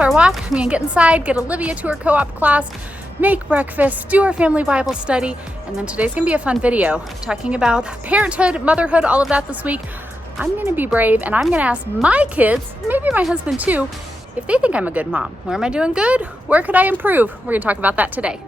Our walk. I'm gonna get inside, get Olivia to her co-op class, make breakfast, do our family Bible study, and then today's gonna be a fun video talking about parenthood, motherhood, all of that this week. I'm gonna be brave and I'm gonna ask my kids, maybe my husband too, if they think I'm a good mom. Where am I doing good? Where could I improve? We're gonna talk about that today.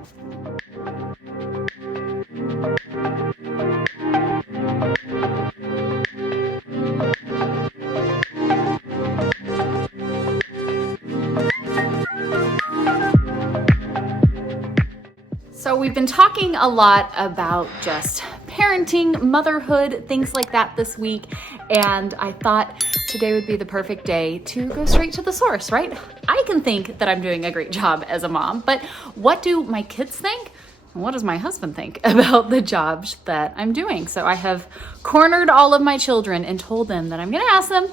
So we've been talking a lot about just parenting, motherhood, things like that this week, and I thought today would be the perfect day to go straight to the source, right? I can think that I'm doing a great job as a mom, but what do my kids think? What does my husband think about the jobs that I'm doing? So I have cornered all of my children and told them that I'm gonna ask them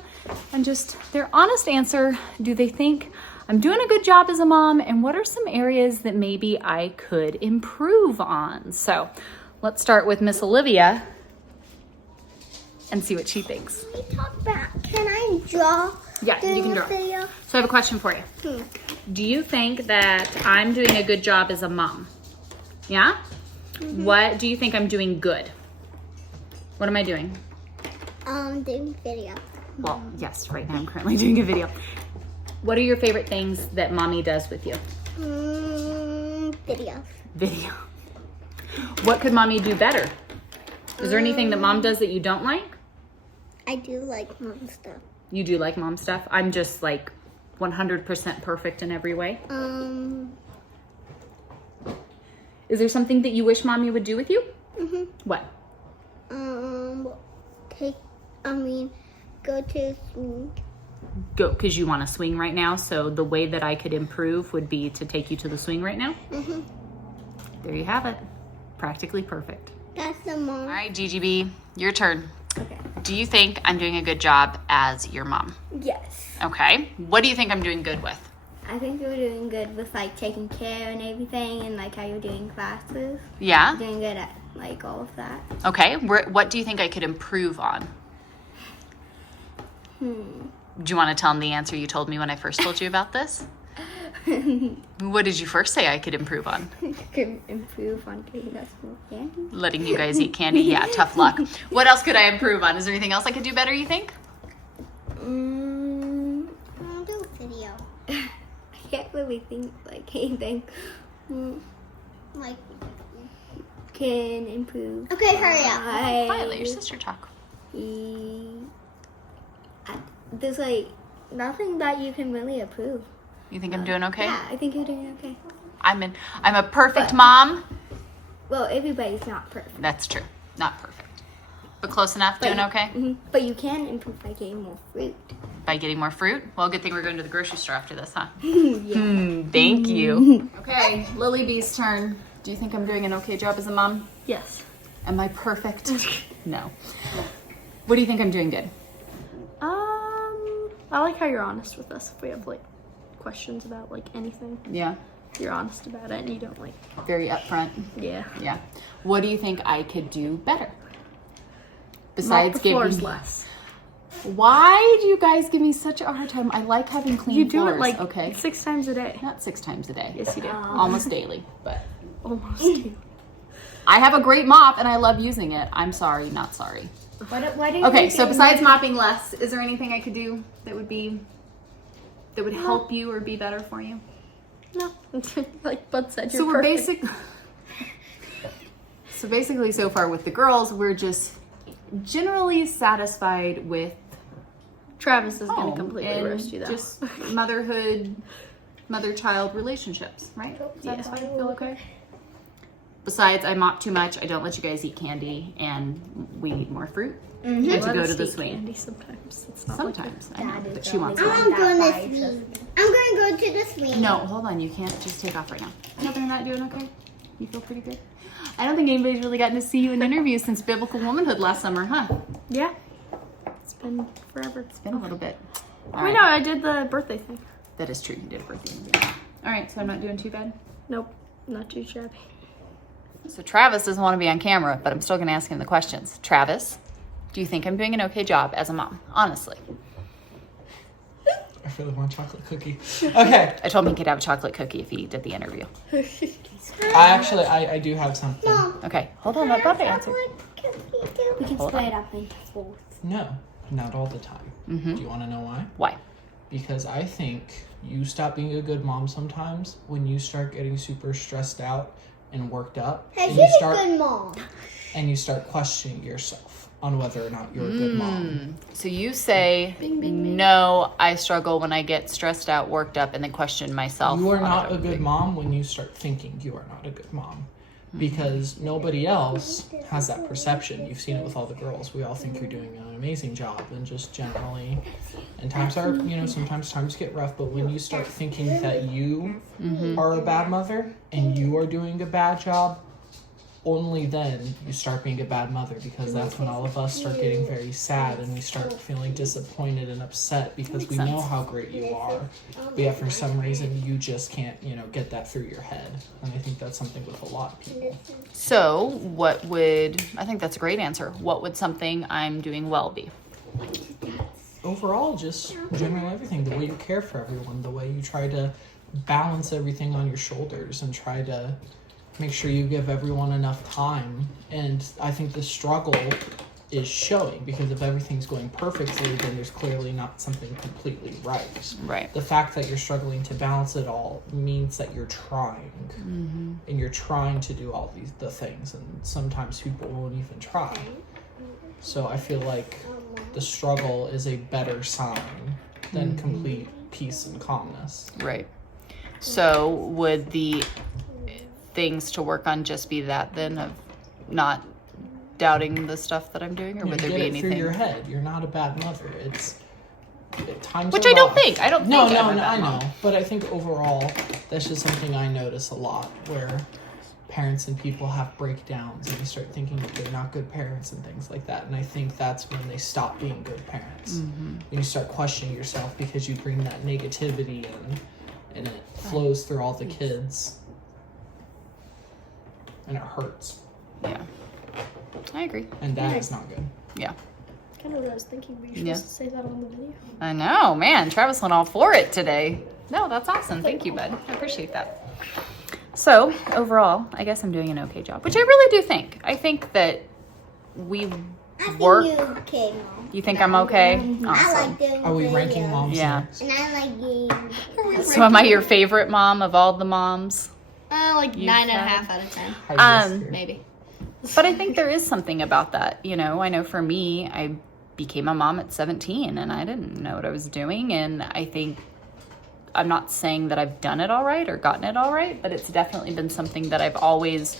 and just their honest answer. Do they think I'm doing a good job as a mom, and what are some areas that maybe I could improve on? So let's start with Miss Olivia and see what she thinks. Can we talk about, can I draw? Yeah, you can draw. Video? So I have a question for you. Do you think that I'm doing a good job as a mom? Yeah? Mm-hmm. What do you think I'm doing good? What am I doing? Doing video. Well, yes, right now I'm currently doing a video. What are your favorite things that mommy does with you? Video. Video. What could mommy do better? Is there anything that mom does that you don't like? I do like mom stuff. You do like mom stuff? I'm just like 100% perfect in every way. Is there something that you wish mommy would do with you? Mm-hmm. What? Go to swing. Go, because you want to swing right now, so the way that I could improve would be to take you to the swing right now? Mm-hmm. There you have it. Practically perfect. That's the mom. All right, GGB, your turn. Okay. Do you think I'm doing a good job as your mom? Yes. Okay. What do you think I'm doing good with? I think you're doing good with like taking care and everything, and like how you're doing classes. Yeah? You're doing good at like all of that. Okay. What do you think I could improve on? Do you want to tell them the answer you told me when I first told you about this? What did you first say I could improve on? You can improve on getting us more candy. Letting you guys eat candy? Yeah, tough luck. What else could I improve on? Is there anything else I could do better, you think? I'll do video. I can't really think like anything. Like can improve. Okay, hurry up. Fine, let your sister talk. There's like nothing that you can really approve. You think I'm doing okay? Yeah, I think you're doing okay. I'm a perfect mom. Well, everybody's not perfect. That's true. Not perfect. But close enough, doing okay? Mm-hmm. But you can improve by getting more fruit. By getting more fruit? Well, good thing we're going to the grocery store after this, huh? Yeah. Thank you. Okay, Lily B's turn. Do you think I'm doing an okay job as a mom? Yes. Am I perfect? No. What do you think I'm doing good? I like how you're honest with us if we have like questions about like anything. Yeah. You're honest about it and you don't like. Very upfront. Yeah. Yeah. What do you think I could do better? Besides Mop the floors giving less. Why do you guys give me such a hard time? I like having clean You do floors. it like okay. 6 times a day. Not 6 times a day. Yes, you do. Almost daily, but Almost do. I have a great mop and I love using it. I'm sorry, not sorry. Why didn't Okay, you so do besides mopping less, is there anything I could do that would help you or be better for you? No. Like Bud said, you're So we're perfect. basically so far with the girls, we're just generally satisfied with Travis is going home to completely and roast you though. just motherhood, mother-child relationships, right? Satisfied? Feel okay? Besides, I mop too much. I don't let you guys eat candy, and we eat more fruit. And to go to the swing. Candy sometimes. It's not Sometimes, I know, Dad but is she wants always one. on that bike. I'm going to go to the swing. No, hold on. You can't just take off right now. Other than that, doing okay? You feel pretty good? I don't think anybody's really gotten to see you in interviews since Biblical Womanhood last summer, huh? Yeah. It's been forever. It's been a little bit. All Wait, right. no, I did the birthday thing. That is true. You did a birthday interview. All right, so I'm not doing too bad. Nope. Not too shabby. So Travis doesn't want to be on camera, but I'm still going to ask him the questions. Travis, do you think I'm doing an okay job as a mom? Honestly. I really want a chocolate cookie. Okay. I told him he could have a chocolate cookie if he did the interview. I do have something. Okay, hold on. Let Bubba answer. We can Hold split on. it up into both. No, not all the time. Mm-hmm. Do you want to know why? Why? Because I think you stop being a good mom sometimes when you start getting super stressed out and worked up, Hey, and she's a good mom. you start questioning yourself on whether or not you're a good mom. So you say, no, I struggle when I get stressed out, worked up, and then question myself. You are on not a everything. good mom when you start thinking you are not a good mom. Because nobody else has that perception. You've seen it with all the girls. We all think you're doing an amazing job, and just generally, and times are, sometimes times get rough, but when you start thinking that you are a bad mother and you are doing a bad job, only then you start being a bad mother, because that's when all of us start getting very sad and we start feeling disappointed and upset because we know how great you are, but yet for some reason you just can't, get that through your head. And I think that's something with a lot of people. So I think that's a great answer. What would something I'm doing well be? Overall, just general everything, the way you care for everyone, the way you try to balance everything on your shoulders and try to make sure you give everyone enough time. And I think the struggle is showing, because if everything's going perfectly, then there's clearly not something completely right. Right. The fact that you're struggling to balance it all means that you're trying, and you're trying to do all the things, and sometimes people won't even try. So I feel like the struggle is a better sign than complete peace and calmness. Right. So would the things to work on just be that then, of not doubting the stuff that I'm doing, or would there get be it anything? through your head. You're not a bad mother. Times Which are I don't rough. think. I don't No, think I'm a no, bad I mom. know. But I think overall, that's just something I notice a lot, where parents and people have breakdowns and they start thinking that they're not good parents and things like that. And I think that's when they stop being good parents. When you start questioning yourself because you bring that negativity in, and it flows through all the kids. And it hurts. Yeah. I agree. And that is not good. Yeah. Kind of what I was thinking. Were you supposed to say that on the video? I know, man. Travis went all for it today. No, that's awesome. Thank you, bud. I appreciate that. So, overall, I guess I'm doing an okay job, which I really do think. I think that we work. you're okay, Mom. You think I'm okay? I Awesome. like doing Are we videos. ranking moms Yeah. next? And I like games. So, am I your favorite mom of all the moms? Like You've 9.5 had- out of 10. How do you feel? Maybe. But I think there is something about that. I know for me, I became a mom at 17 and I didn't know what I was doing. And I think, I'm not saying that I've done it all right or gotten it all right, but it's definitely been something that I've always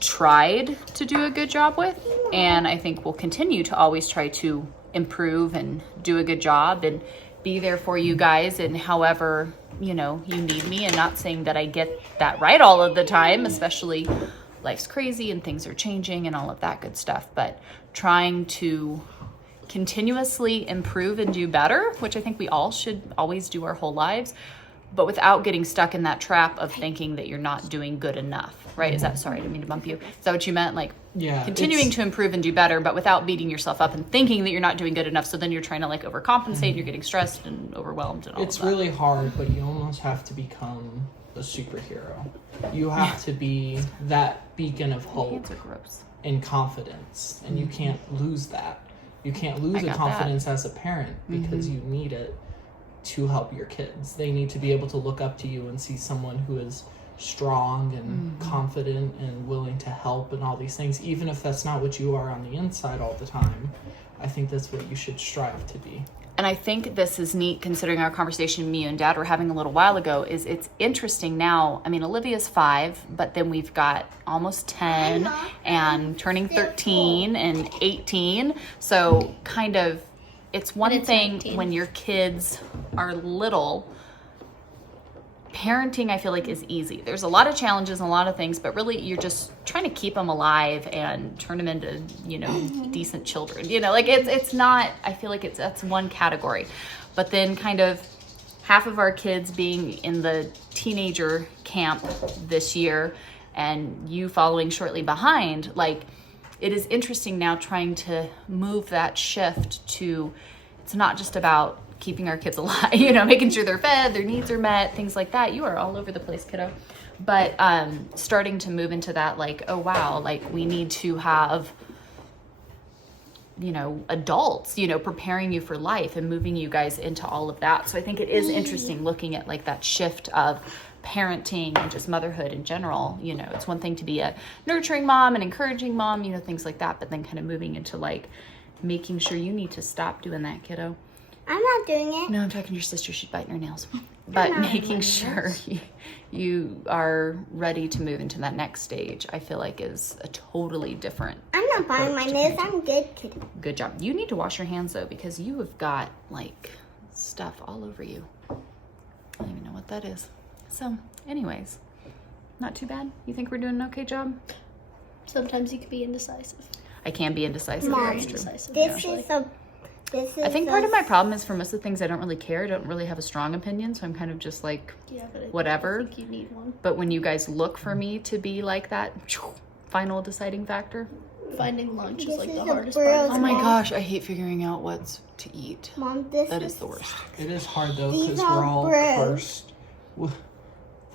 tried to do a good job with. And I think we'll continue to always try to improve and do a good job and be there for you guys and however, you need me. And not saying that I get that right all of the time, especially life's crazy and things are changing and all of that good stuff, but trying to continuously improve and do better, which I think we all should always do our whole lives, but without getting stuck in that trap of thinking that you're not doing good enough, right? Sorry, I didn't mean to bump you. Is that what you meant? Like, Yeah, continuing it's- to improve and do better, but without beating yourself up and thinking that you're not doing good enough. So then you're trying to overcompensate and you're getting stressed and overwhelmed and all It's of that. really hard, but you almost have to become a superhero. You have to be that beacon of hope Hands are gross. and confidence, and you can't lose that. You can't lose I the got confidence as a parent, because you need it to help your kids. They need to be able to look up to you and see someone who is strong and confident and willing to help and all these things, even if that's not what you are on the inside all the time. I think that's what you should strive to be. and I think this is neat considering our conversation me and Dad were having a little while ago, is it's interesting now. I mean, Olivia's 5, but then we've got almost 10 and turning 13 and 18. So kind of, it's one thing 19. when your kids are little. Parenting, I feel like, is easy. There's a lot of challenges and a lot of things, but really you're just trying to keep them alive and turn them into, decent children. Like it's not, I feel like that's one category. But then kind of half of our kids being in the teenager camp this year and you following shortly behind, like it is interesting now trying to move that shift to, it's not just about keeping our kids alive, making sure they're fed, their needs are met, things like that. You are all over the place, kiddo. But starting to move into that, like, oh wow, like we need to have, adults, preparing you for life and moving you guys into all of that. So I think it is interesting looking at like that shift of parenting and just motherhood in general. It's one thing to be a nurturing mom and encouraging mom, things like that, but then kind of moving into like making sure you need to stop doing that, kiddo. I'm not doing it. No, I'm talking to your sister. She's biting her nails. But making sure you are ready to move into that next stage, I feel like is a totally different. I'm not biting my nails. I'm good, kid. Good job. You need to wash your hands though, because you have got like stuff all over you. I don't even know what that is. So, anyways, not too bad. You think we're doing an okay job? Sometimes you can be indecisive. I can be indecisive. Mom, That's true. Indecisive, This actually. is a. This is I think part of my problem is for most of the things I don't really care. I don't really have a strong opinion, so I'm kind of just like Yeah, but whatever. I think you need one. But when you guys look for me to be like that final deciding factor, Finding lunch is This like is the a hardest burrow part. oh my Mom. gosh, I hate figuring out what's to eat. Mom, this That is the worst. It is hard though These because are we're all bread. cursed.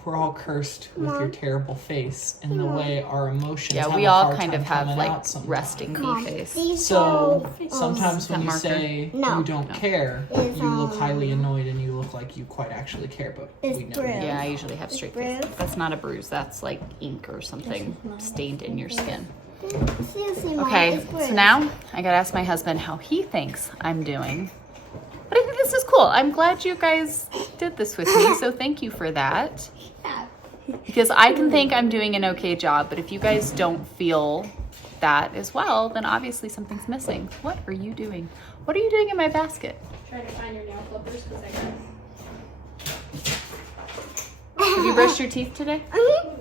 We're all cursed with your terrible face and the way our emotions. Yeah, have we a all hard kind time of have coming out like sometimes. resting bee Mom, face. these So are, sometimes when that you marker? say No. you don't care, Is, you look highly annoyed and you look like you quite actually care. But is we know. bread. you Yeah, I don't. usually have straight bruise. face. That's not a bruise. That's like ink or something stained in your skin. Seriously, Mom, Okay, it's bread. so now I gotta ask my husband how he thinks I'm doing. But I think this is cool. I'm glad you guys did this with me, so thank you for that. Because I can think I'm doing an okay job, but if you guys don't feel that as well, then obviously something's missing. What are you doing? What are you doing in my basket? Trying to find your nail clippers because I got Have you brushed your teeth today? Mhm.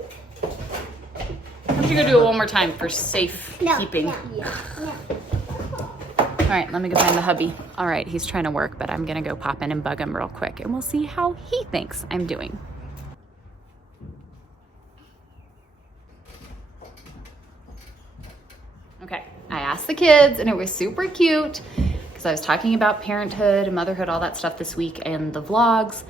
Why don't you go do it one more time for safe No, keeping? no, no. All right, let me go find the hubby. All right, he's trying to work, but I'm gonna go pop in and bug him real quick, and we'll see how he thinks I'm doing. Okay, I asked the kids, and it was super cute because I was talking about parenthood and motherhood, all that stuff this week and the vlogs.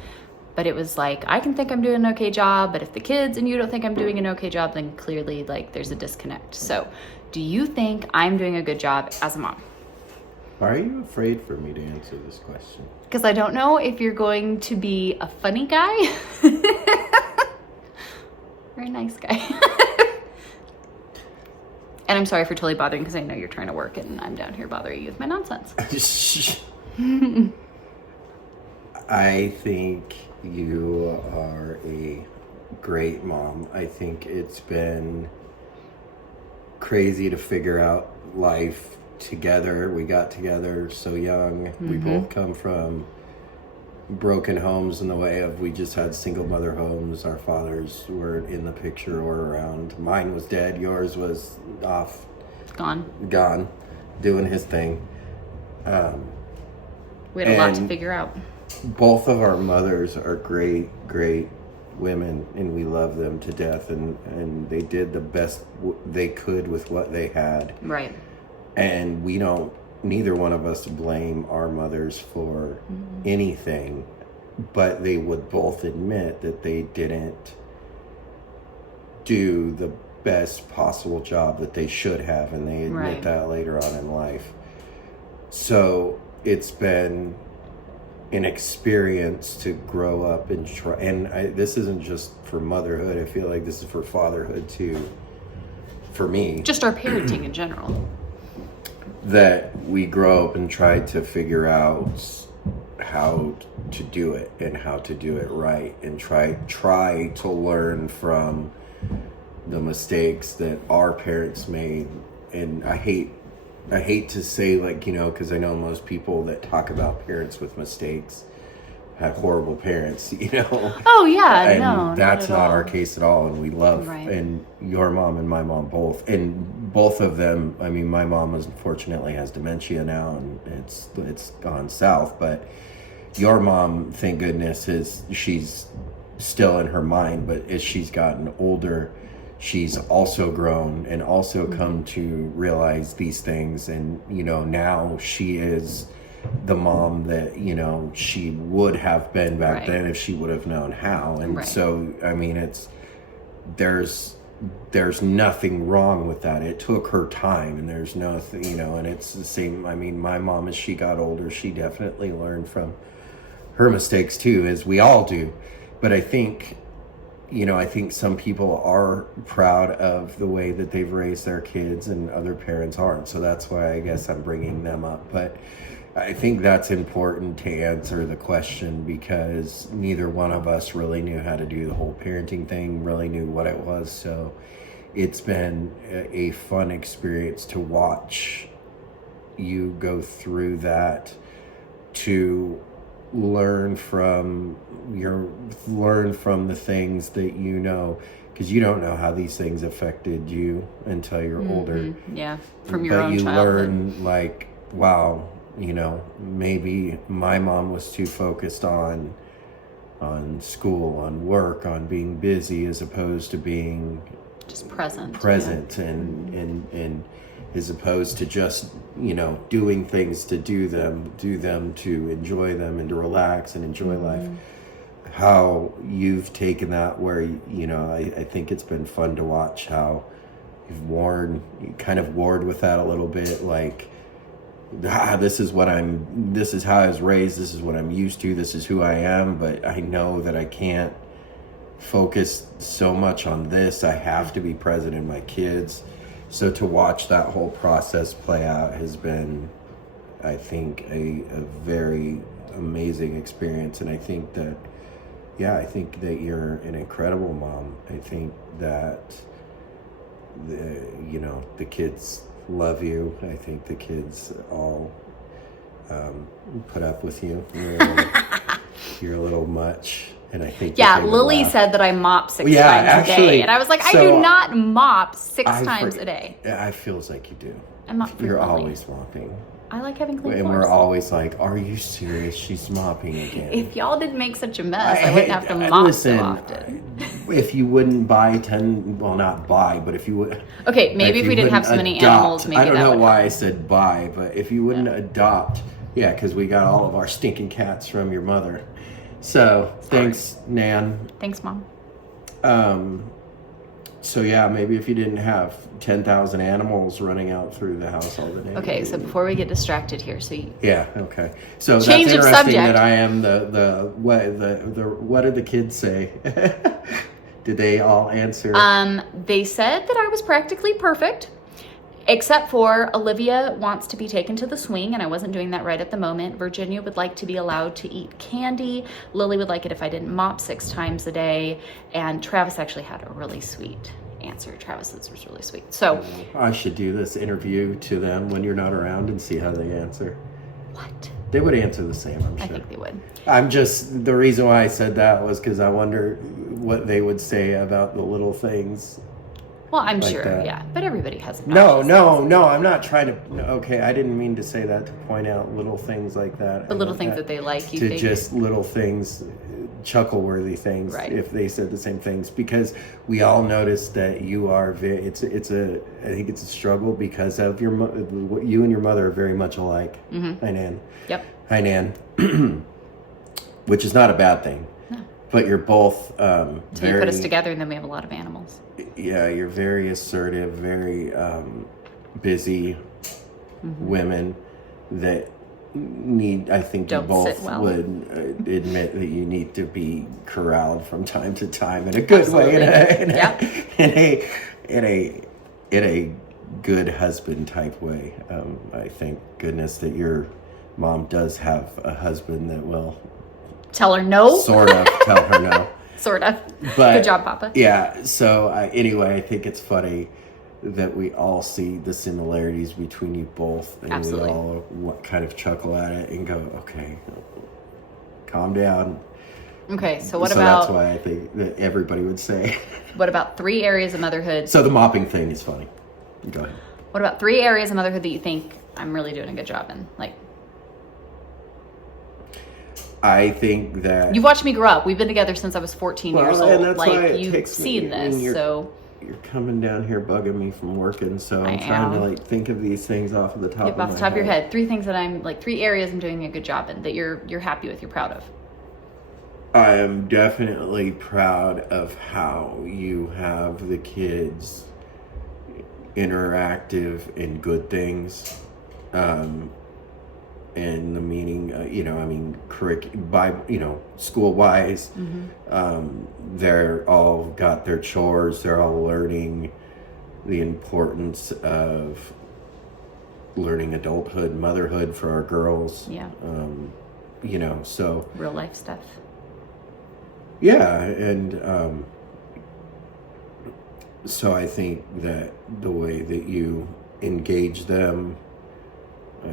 But it was like, I can think I'm doing an okay job, but if the kids and you don't think I'm doing an okay job, then clearly like there's a disconnect. So do you think I'm doing a good job as a mom? Why are you afraid for me to answer this question? Because I don't know if you're going to be a funny guy or a nice guy. And I'm sorry for totally bothering because I know you're trying to work and I'm down here bothering you with my nonsense. I think you are a great mom. I think it's been crazy to figure out life together. We got together so young. We both come from broken homes in the way of we just had single mother homes. Our fathers weren't in the picture or around. Mine was dead. Yours was off, gone, doing his thing. We had a lot to And- figure out. Both of our mothers are great women, and we love them to death, and they did the best they could with what they had. Right. And we don't, neither one of us blame our mothers for anything, but they would both admit that they didn't do the best possible job that they should have, and they admit Right. that later on in life. So it's been an experience to grow up and try, and this isn't just for motherhood. I feel like this is for fatherhood too, for me. Just our parenting in general. That we grow up and try to figure out how to do it and how to do it right, and try to learn from the mistakes that our parents made. And I hate to say, like, you know, because I know most people that talk about parents with mistakes had horrible parents, you know. Oh yeah, and no, that's not all. our case at all. And we love, Right. and your mom and my mom both, and both of them. I mean, my mom unfortunately has dementia now, and it's gone south. But your mom, thank goodness, she's still in her mind. But as she's gotten older, she's also grown and also come to realize these things. And, you know, now she is the mom that, you know, she would have been back Right. then if she would have known how. And Right. so, I mean, there's nothing wrong with that. It took her time, and there's nothing, you know, and it's the same. I mean, my mom, as she got older, she definitely learned from her mistakes too, as we all do. But I think, you know, I think some people are proud of the way that they've raised their kids, and other parents aren't. So that's why I guess I'm bringing them up. But I think that's important to answer the question, because neither one of us really knew how to do the whole parenting thing, really knew what it was. So it's been a fun experience to watch you go through that, to learn from the things that you know, because you don't know how these things affected you until you're older. Yeah, from your but own you childhood. learn, like, wow, you know, maybe my mom was too focused on school, on work, on being busy, as opposed to being Just present. and as opposed to just, you know, doing things to do them to enjoy them and to relax and enjoy life. How you've taken that, where, you know, I think it's been fun to watch how you kind of warred with that a little bit, like, this is how I was raised, this is what I'm used to, this is who I am, but I know that I can't focus so much on this. I have to be present in my kids. So to watch that whole process play out has been, I think, a very amazing experience. And I think that, you're an incredible mom. I think that the kids love you. I think the kids all put up with you. You're a little much. And I think Yeah, Lily said that I mop 6 times a day. And I was like, I do not mop 6 times a day. I feels like you do. I'm not frequently. You're always mopping. I like having clean And floors. we're always like, are you serious? She's mopping again. If y'all didn't make such a mess, I wouldn't have to mop so often. If you wouldn't buy not buy, but if you would. Okay, maybe if we didn't have so many animals, maybe I don't that know would why help. I said buy, but if you wouldn't adopt, yeah, because we got all of our stinking cats from your mother. So thanks, Nan. Thanks, Mom. So yeah, maybe if you didn't have 10,000 animals running out through the house all the day. Okay, so before we get distracted here, Yeah. Okay. So Change that's of interesting subject. that I am the what did the kids say? Did they all answer? they said that I was practically perfect, except for Olivia wants to be taken to the swing, and I wasn't doing that right at the moment. Virginia would like to be allowed to eat candy. Lily would like it if I didn't mop 6 times a day. And Travis actually had a really sweet answer. Travis's was really sweet. So I should do this interview to them when you're not around and see how they answer. what? They would answer the same, I'm sure. I think they would. The reason why I said that was because I wonder what they would say about the little things. Well, I'm Like sure, that. yeah. But everybody has No, obnoxious things. I'm not trying to. Okay, I didn't mean to say that to point out little things like that. But little things that they like, you to think. just little things, chuckle-worthy things. Right. If they said the same things, because we all noticed that you are. I think it's a struggle because of you and your mother are very much alike. Mm-hmm. Hi, Nan. Yep. Hi, Nan. Which is not a bad thing. No. But you're both So very. you put us together and then we have a lot of animals. Yeah, you're very assertive, very busy women that need, I think you Don't both sit well. would admit that you need to be corralled from time to time in a good way, in a good husband type way. I thank goodness that you're Mom does have a husband that will Tell her no. sort of tell her no. Sort of. But, good job, Papa. Yeah. So anyway, I think it's funny that we all see the similarities between you both, and Absolutely. we all kind of chuckle at it and go, "Okay, calm down." Okay, so what so about that's why I think that everybody would say. what about 3 areas of motherhood? So the mopping thing is funny. Go ahead. What about 3 areas of motherhood that you think I'm really doing a good job in? Like, I think that you've watched me grow up. We've been together since I was 14 years and old. that's why Like, it you've takes me- seen I mean, this, so you're coming down here bugging me from working, so I I'm trying to am. like think of these things off of the top yep, of off my the top of your head. 3 things that I'm like 3 areas I'm doing a good job in that you're happy with, you're proud of. I am definitely proud of how you have the kids interactive in good things, and the meaning, school wise, they're all got their chores. They're all learning the importance of learning adulthood, motherhood for our girls. Yeah. So Real life stuff. yeah, and so I think that the way that you engage them,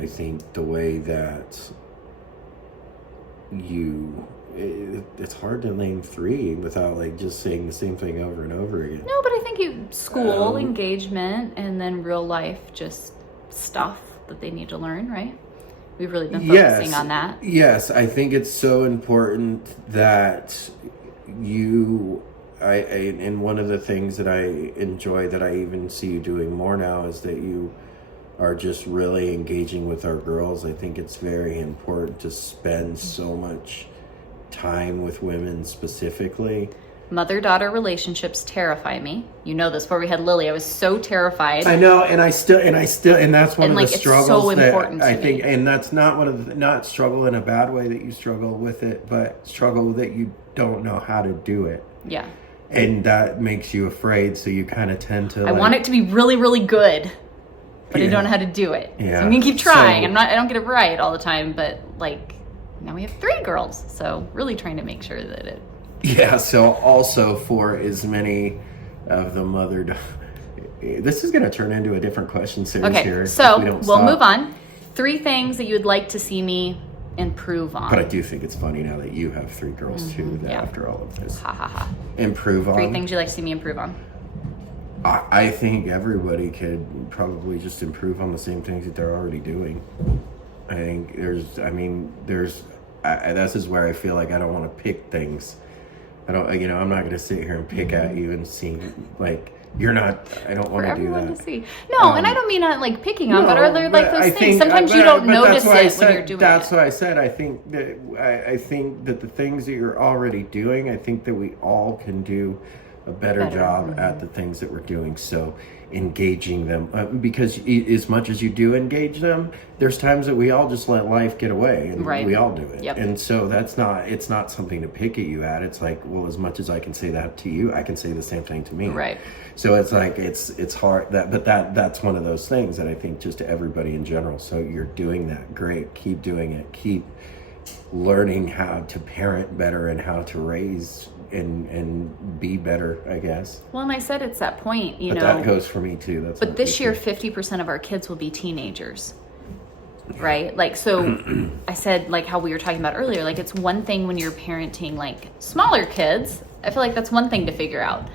I think the way that it's hard to name 3 without like just saying the same thing over and over again. No, but I think school engagement and then real life just stuff that they need to learn, right? We've really been focusing on that. Yes, I think it's so important that and one of the things that I enjoy that I even see you doing more now is that you are just really engaging with our girls. I think it's very important to spend so much time with women specifically. Mother-daughter relationships terrify me. You know this. Before we had Lily, I was so terrified. I know, and that's one of the struggles it's so that important to I think, me. and that's not struggle in a bad way that you struggle with it, but struggle that you don't know how to do it. Yeah. And that makes you afraid, so you kind of tend to I want it to be really, really good, but I Yeah. don't know how to do it. Yeah. So I'm gonna keep trying. So- I don't get it right all the time, but like now we have 3 girls, so really trying to make sure that it. Yeah, so also for as many of the this is going to turn into a different question series Okay, here. so if we don't we'll stop. move on. 3 things that you would like to see me improve on. But I do think it's funny now that you have 3 girls too, that yeah. after all of this, Ha ha ha. improve on. 3 things you'd like to see me improve on. I think everybody could probably just improve on the same things that they're already doing. I think this is where I feel like I don't want to pick things. I'm not going to sit here and pick at you and see, like, I don't want For to do everyone that. to see. No, and I don't mean not like picking on, but are there like those I things? think- Sometimes you but- don't but notice that's why I it when said- you're doing That's it. why I said I think that the things that you're already doing, I think that we all can do a better job at the things that we're doing. So engaging them, because as much as you do engage them, there's times that we all just let life get away, and Right. we all do it. Yep. And so it's not something to pick at you at. It's like, well, as much as I can say that to you, I can say the same thing to me. Right. So it's like it's hard that's one of those things that I think just to everybody in general. So you're doing that, great. Keep doing it. Keep learning how to parent better and how to raise and be better, I guess. Well, and I said it's that point, But that goes for me too. That's But not this just year, me. 50% of our kids will be teenagers, right? Like, so I said, like how we were talking about earlier, like it's one thing when you're parenting like smaller kids. I feel like that's one thing to figure out.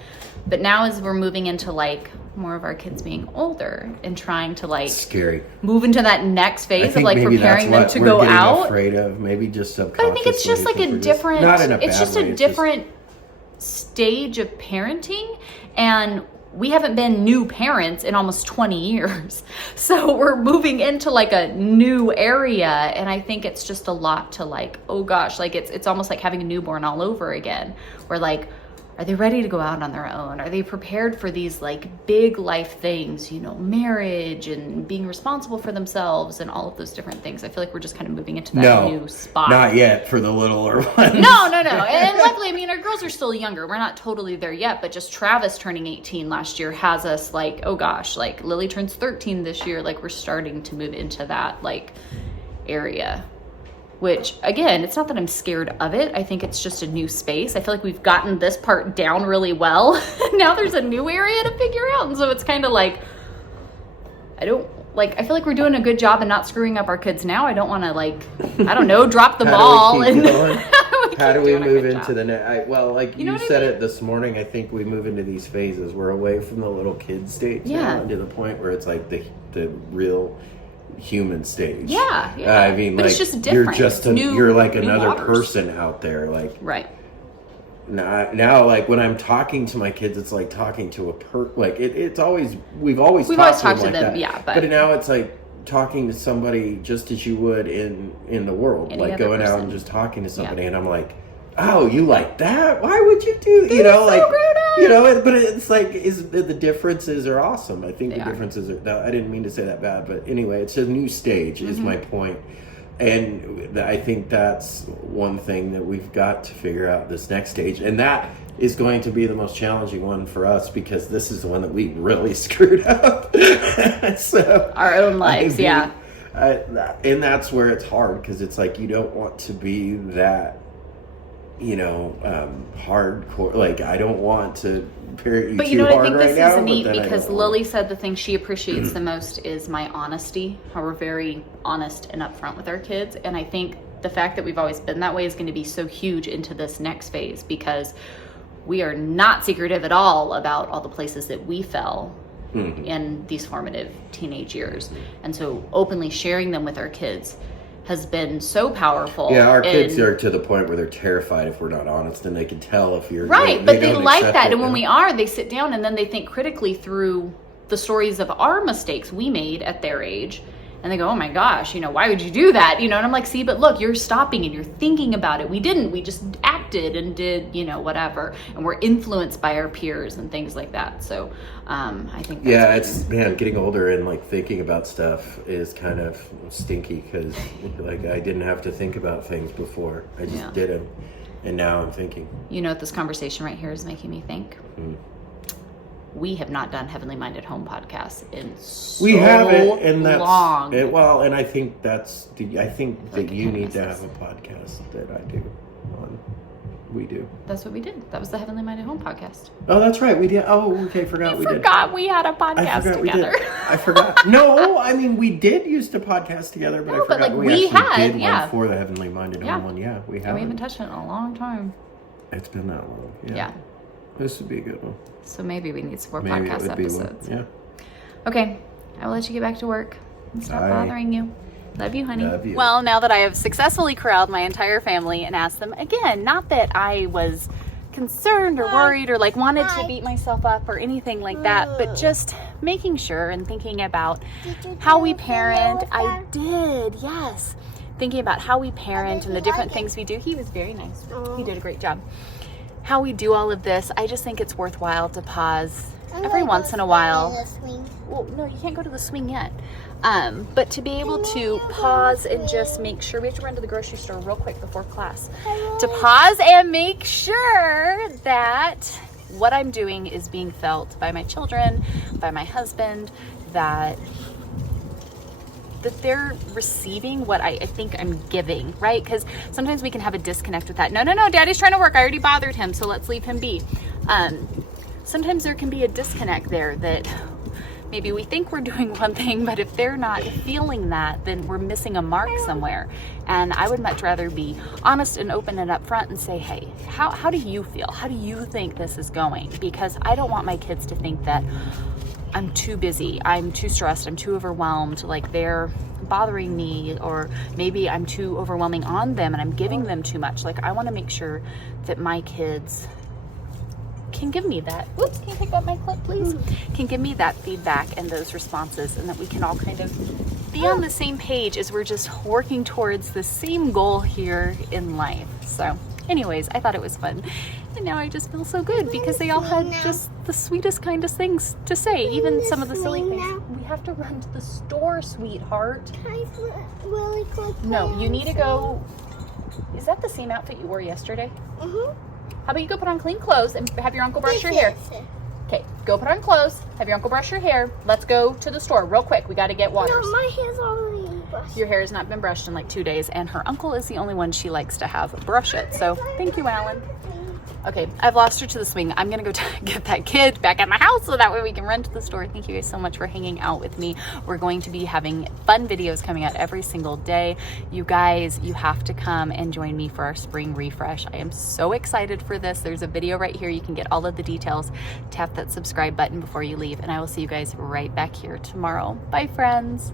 But now as we're moving into like more of our kids being older and trying to like scary. move into that next I phase of think like maybe preparing that's them what to we're go getting out. afraid of, maybe just But subconsciously. I think it's just like a different, not in a it's bad just way, a it's just- different stage of parenting, and we haven't been new parents in almost 20 years. So we're moving into like a new area, and I think it's just a lot to like, oh gosh, like it's almost like having a newborn all over again. We're like, are they ready to go out on their own? Are they prepared for these like big life things, marriage and being responsible for themselves and all of those different things? I feel like we're just kind of moving into that new spot. Not yet for the littler ones. No. And luckily, I mean, our girls are still younger. We're not totally there yet, but just Travis turning 18 last year has us like, oh gosh, like Lily turns 13 this year. Like we're starting to move into that like area, which again, it's not that I'm scared of it. I think it's just a new space. I feel like we've gotten this part down really well. Now there's a new area to figure out. And so it's kind of like, I feel like we're doing a good job and not screwing up our kids now. I don't want to drop the ball. How do we move into the next? Well, like you said it this morning, I think we move into these phases. We're away from the little kid stage now to the point where it's like the real human stage. Yeah. I mean, but like, it's just different. You're like another person out there. Like, right. Now, like when I'm talking to my kids, it's like talking to we've always talked to them, that. Yeah, but now it's like talking to somebody just as you would in the world, like going out and just talking to somebody, and I'm like, oh, you like that? Why would you do? But it's like the differences are awesome. I think the differences are. I didn't mean to say that bad, but anyway, it's a new stage. Is my point. And I think that's one thing that we've got to figure out this next stage. And that is going to be the most challenging one for us because this is the one that we really screwed up. So our own lives, and that's where it's hard because it's like you don't want to be that, hardcore. Like, I don't want to parent you but too you know what, hard I think right this now, is neat because Lily said the thing she appreciates the most is my honesty, how we're very honest and upfront with our kids. And I think the fact that we've always been that way is going to be so huge into this next phase because we are not secretive at all about all the places that we fell in these formative teenage years. And so openly sharing them with our kids has been so powerful. Yeah, our kids are to the point where they're terrified if we're not honest, and they can tell if you're right. But they like that, and when we are, they sit down and then they think critically through the stories of our mistakes we made at their age, and they go, "Oh my gosh, why would you do that?" And I'm like, "See, but look, you're stopping and you're thinking about it. We didn't. We just acted and did, whatever, and we're influenced by our peers and things like that." So, I think that's getting older and like thinking about stuff is kind of stinky because like I didn't have to think about things before. I just did them, and now I'm thinking. What this conversation right here is making me think. We have not done Heavenly Minded Home podcasts in so long. We haven't, and that's long. And I think I think that you need to have a podcast that I do. We do. That's what we did. That was the Heavenly Minded Home podcast. Oh, that's right. We did. Oh, okay. Forgot we we had a podcast together. I forgot. No, I mean we did used to podcast together, but I forgot but we actually did one for the Heavenly Minded Home one. Yeah, we have. And we haven't touched it in a long time. It's been that long. Yeah. This would be a good one. So maybe we need some more podcast episodes. Yeah. Okay. I will let you get back to work and stop bothering you. Love you, honey. Love you. Well, now that I have successfully corralled my entire family and asked them again, not that I was concerned or worried or like wanted to beat myself up or anything like that, but just making sure and thinking about how we parent. I did, yes. Thinking about how we parent and the different things we do. He was very nice. He did a great job. How we do all of this, I just think it's worthwhile to pause every once in a while. Well, no, you can't go to the swing yet. But to be able to pause and just make sure, we have to run to the grocery store real quick before class, to pause and make sure that what I'm doing is being felt by my children, by my husband, that they're receiving what I think I'm giving, right? Because sometimes we can have a disconnect with that. No, Daddy's trying to work. I already bothered him, so let's leave him be. Sometimes there can be a disconnect there that maybe we think we're doing one thing, but if they're not feeling that, then we're missing a mark somewhere. And I would much rather be honest and open and upfront and say, hey, how do you feel? How do you think this is going? Because I don't want my kids to think that I'm too busy, I'm too stressed, I'm too overwhelmed, like they're bothering me, or maybe I'm too overwhelming on them and I'm giving them too much. Like, I want to make sure that my kids can give me that. Whoops, can you pick up my clip, please? Can give me that feedback and those responses, and that we can all kind of be on the same page as we're just working towards the same goal here in life. So anyways, I thought it was fun. And now I just feel so good because they all had just the sweetest, kindest things to say, even some of the silly things. We have to run to the store, sweetheart. Really cool. No, you need to go. Is that the same outfit you wore yesterday? Mm-hmm. How about you go put on clean clothes and have your uncle brush your hair? Okay, go. go put on clothes, have your uncle brush your hair. Let's go to the store real quick. We got to get waters. No, my hair's already brushed. Your hair has not been brushed in like 2 days, and her uncle is the only one she likes to have brush it. So thank you, Alan. Okay, I've lost her to the swing. I'm gonna go get that kid back at my house so that way we can run to the store. Thank you guys so much for hanging out with me. We're going to be having fun videos coming out every single day. You guys, you have to come and join me for our spring refresh. I am so excited for this. There's a video right here. You can get all of the details. Tap that subscribe button before you leave, and I will see you guys right back here tomorrow. Bye, friends.